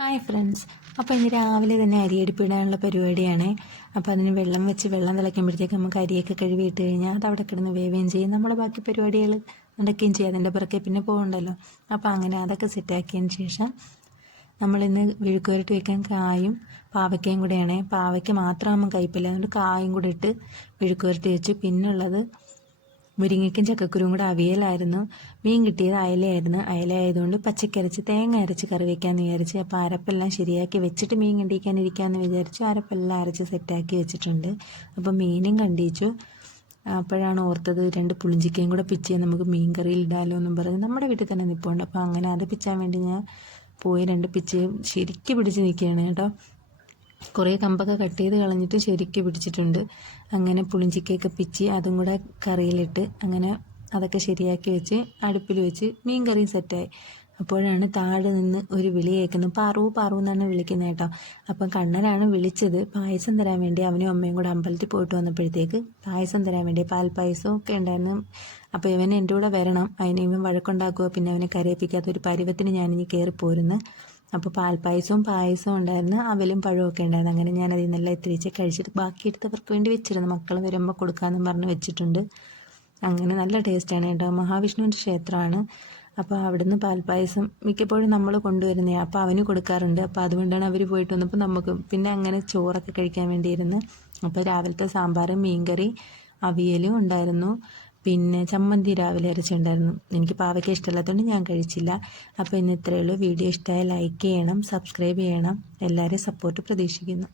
Hi friends, അപ്പോൾ ഇന്ന് രാവിലെ തന്നെ അരിയെടുപ്പിടാനുള്ള പരിപാടിയാണ്. അപ്പോൾ അതിന് വെള്ളം തിളയ്ക്കുമ്പോഴത്തേക്ക് നമുക്ക് അരിയൊക്കെ കഴുകി ഇട്ട് കഴിഞ്ഞാൽ അത് അവിടെ കിടന്ന് വേവുകയും ചെയ്യും, നമ്മളെ ബാക്കി പരിപാടികൾ നടക്കുകയും ചെയ്യും. അതിൻ്റെ പുറകെ പിന്നെ പോകണ്ടല്ലോ. അപ്പോൾ അങ്ങനെ അതൊക്കെ സെറ്റാക്കിയതിന് ശേഷം നമ്മളിന്ന് വിഴുക്ക് വരട്ടി വയ്ക്കാൻ കായും പാവയ്ക്കയും കൂടെയാണ്. പാവയ്ക്ക മാത്രമാകുമ്പോൾ കയ്പില്ല, അതുകൊണ്ട് കായും കൂടെ ഇട്ട് വിഴുക്ക് വരട്ടി വെച്ചു. പിന്നുള്ളത് മുരിങ്ങയ്ക്കും ചക്കക്കുരുവും കൂടെ അവിയലായിരുന്നു. മീൻ കിട്ടിയത് അയലയായിരുന്നു. അയലയായതുകൊണ്ട് പച്ചക്കരച്ച് തേങ്ങ അരച്ച് കറി വയ്ക്കാമെന്ന് വിചാരിച്ച്. അപ്പോൾ അരപ്പെല്ലാം ശരിയാക്കി വെച്ചിട്ട് മീൻ കണ്ടിരിക്കാനിരിക്കാമെന്ന് വിചാരിച്ചു. അരപ്പെല്ലാം അരച്ച് സെറ്റാക്കി വെച്ചിട്ടുണ്ട്. അപ്പോൾ മീനും കണ്ടിച്ചു. അപ്പോഴാണ് ഓർത്തത് 2 പുളിഞ്ചിക്കയും കൂടെ പിച്ചിയാൽ നമുക്ക് മീൻ കറിയിൽ ഇടാമല്ലോ എന്നും പറഞ്ഞ് നമ്മുടെ വീട്ടിൽ തന്നെ നിൽപ്പുണ്ട്. അപ്പോൾ അങ്ങനെ അത് പിച്ചാൻ വേണ്ടി ഞാൻ പോയി 2 പിച്ചയും ശരിക്കും പിടിച്ച് നിൽക്കുകയാണ് കേട്ടോ. കുറേ കമ്പൊക്കെ കട്ട് ചെയ്ത് കളഞ്ഞിട്ട് ശരിക്കും പിടിച്ചിട്ടുണ്ട്. അങ്ങനെ പുളിഞ്ചിക്കയൊക്കെ പിച്ചി അതും കൂടെ കറിയിലിട്ട് അങ്ങനെ അതൊക്കെ ശരിയാക്കി വെച്ച് അടുപ്പിൽ വെച്ച് മീൻ കറിയും സെറ്റായി. അപ്പോഴാണ് താഴെ നിന്ന് ഒരു വിളി കേൾക്കുന്നത്. പാറു പാറു എന്നാണ് വിളിക്കുന്നത് കേട്ടോ. അപ്പം കണ്ണനാണ് വിളിച്ചത് പായസം തരാൻ വേണ്ടി. അവനും അമ്മയും കൂടെ അമ്പലത്തിൽ പോയിട്ട് വന്നപ്പോഴത്തേക്ക് പായസം തരാൻ വേണ്ടി പാൽപ്പായസവും ഒക്കെ ഉണ്ടായിരുന്നു. അപ്പോൾ ഇവൻ എൻ്റെ കൂടെ വരണം, അതിന് ഇവൻ വഴക്കുണ്ടാക്കുക, പിന്നെ അവനെ കരയിപ്പിക്കാത്ത ഒരു പരുവത്തിന് ഞാനിനി കയറിപ്പോരുന്നു. അപ്പോൾ പാൽപ്പായസവും പായസവും ഉണ്ടായിരുന്നു, അവലും പഴമൊക്കെ ഉണ്ടായിരുന്നു. അങ്ങനെ ഞാനതിൽ നിന്നെല്ലാം ഇത്തിരിച്ച് കഴിച്ചിട്ട് ബാക്കിയെടുത്തവർക്ക് വേണ്ടി വെച്ചിരുന്നു. മക്കൾ വരുമ്പോൾ കൊടുക്കാമെന്നും പറഞ്ഞ് വെച്ചിട്ടുണ്ട്. അങ്ങനെ നല്ല ടേസ്റ്റാണ് കേട്ടോ. മഹാവിഷ്ണുവിൻ്റെ ക്ഷേത്രമാണ്. അപ്പോൾ അവിടുന്ന് പാൽപ്പായസം മിക്കപ്പോഴും നമ്മൾ കൊണ്ടുവരുന്നതാണ്. അപ്പോൾ അവന് കൊടുക്കാറുണ്ട്. അപ്പോൾ അതുകൊണ്ടാണ് അവർ പോയിട്ട് വന്നപ്പോൾ നമുക്ക് പിന്നെ അങ്ങനെ ചോറൊക്കെ കഴിക്കാൻ വേണ്ടിയിരുന്നു. അപ്പോൾ രാവിലത്തെ സാമ്പാർ, മീൻകറി, അവിയലും ഉണ്ടായിരുന്നു. പിന്നെ ചമ്മന്തി രാവിലെ അരച്ചുണ്ടായിരുന്നു. എനിക്ക് പാവയ്ക്ക ഇഷ്ടമില്ലാത്തതുകൊണ്ട് ഞാൻ കഴിച്ചില്ല. അപ്പോൾ ഇന്ന് ഇത്രയേ ഉള്ളൂ. വീഡിയോ ഇഷ്ടമായ ലൈക്ക് ചെയ്യണം, സബ്സ്ക്രൈബ് ചെയ്യണം. എല്ലാവരെയും സപ്പോർട്ട് പ്രതീക്ഷിക്കുന്നു.